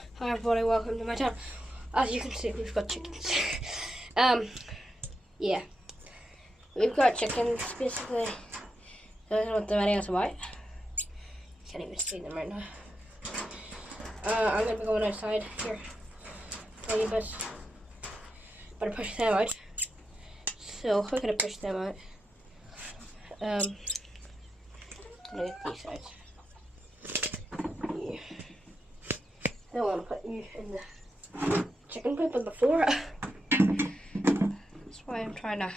Hi everybody, welcome to my channel. As you can see, we've got chickens. Yeah, we've got chickens. Basically, I don't know what the video is about. You can't even see them right now. I'm gonna be going outside here a little bit. Better push them out. So how can I push them out? I'm gonna get these out. Yeah. I don't want to put you in the chicken coop on the floor. That's why I'm trying to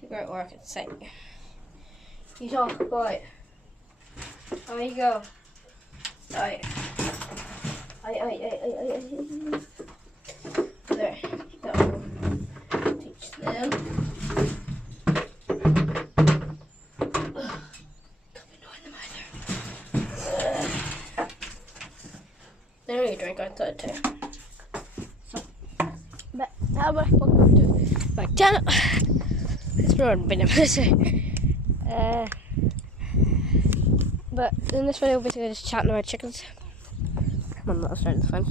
figure out where I can sit. You talk about. There you go. Right. There. That will teach them. There you drink outside too. So, but how about welcome to my channel? It's been a minute. But in this video, we're basically just chatting about chickens. Come on, let's start the fun.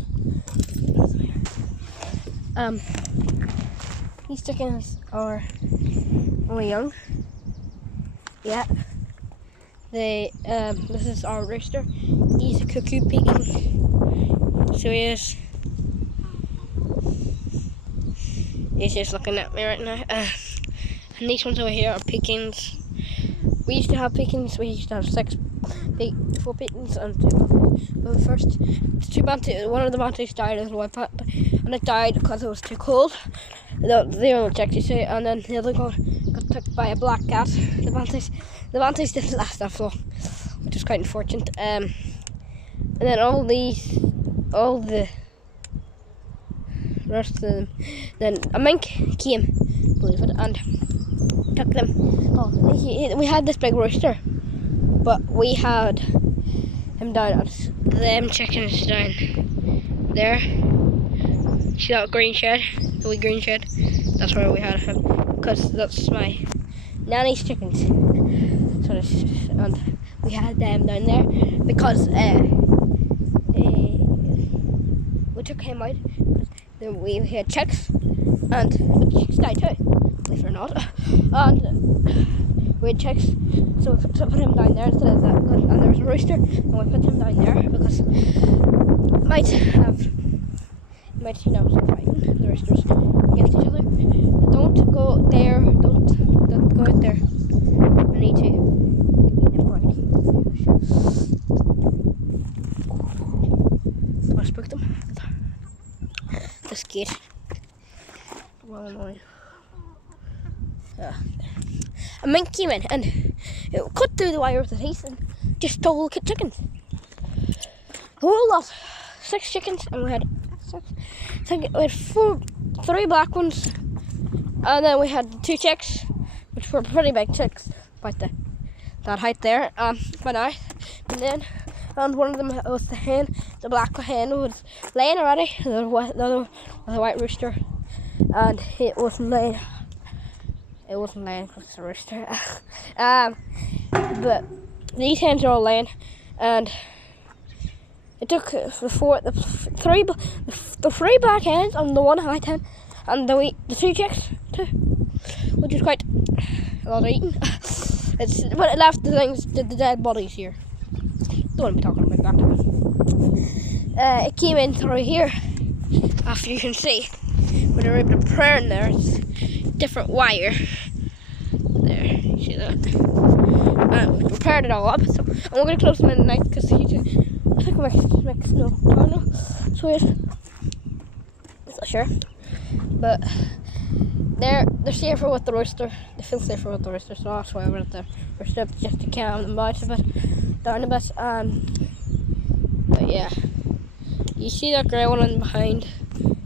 These chickens are only young. Yeah. They this is our rooster. He's a cuckoo peking. So he is. He's just looking at me right now. And these ones over here are Pekins. We used to have Pekins. We used to have 4 Pekins and 2 Bantus. But first, one of the Bantus died as a white bat, and it died because it was too cold. The other checked, you see, and then the other one got took by a black cat. The Bantus didn't last that long, which was quite unfortunate. And then all the rest of them, then a mink came, believe it, and took them. Oh, we had this big rooster, but we had him down at them chickens down there. See that green shed? The wee green shed? That's where we had him, because that's my nanny's chickens. So and we had them down there because we took him out. Then we had chicks, and the chicks died too, believe it or not. And we had chicks, so we put him down there instead of that. And there was a rooster, and we put him down there because might fighting the roosters against each other. But don't go there. Don't go out there. I need to. I spooked them. This gate. Well annoying. A mink came in and it cut through the wire with the teeth and just stole the chickens. A whole lot. 6 chickens, and we had 6. I think we had 3 black ones, and then we had 2 chicks, which were pretty big chicks, about that height there. By now, and one of them was the hen. The black hen was laying already. The other was a white rooster, and it wasn't laying. It wasn't laying because it's a rooster. But these hens are all laying, and it took the 3 black hens and the 1 white hen, and the 2 chicks too, which is quite a lot of eating. But it left the dead bodies here. Don't want to be talking about that. It came in through here, after you can see, when they're able to prayer in there. It's different wire. There, you see that? We prepared it all up, so and we're gonna close them in at night because I think we make snow tornado. So weird. I'm not sure, but they're safer with the rooster. They feel safer with the rooster, so that's why I went the rooster just to calm them down a bit. But yeah, you see that grey one in behind,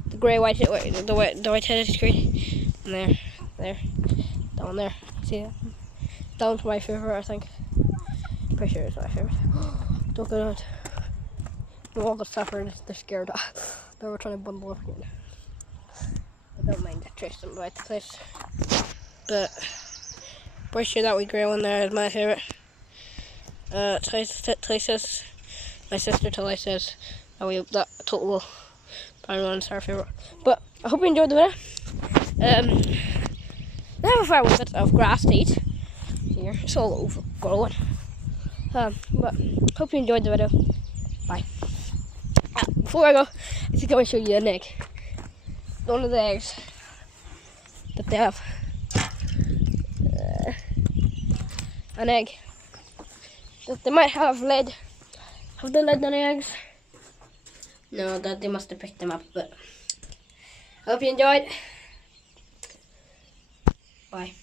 the white-headed screen, and there, down there. See that? That one's my favourite, I think. Pretty sure it's my favourite. Don't go out. We all got suffered. They're scared. They were trying to bundle up again. I don't mind tracing them about the place, but pretty sure that wee grey one there is my favourite. Tilly says, my sister Tilly says And we hope that total brown one's our favourite. But I hope you enjoyed the video. They have a fair bit of grass to eat here. It's all overgrown. But hope you enjoyed the video. Bye. Before I go, I think I want to show you an egg. One of the eggs that they have. An egg that they might have lead. Have they lead on the eggs? No, that they must have picked them up. But I hope you enjoyed. Bye.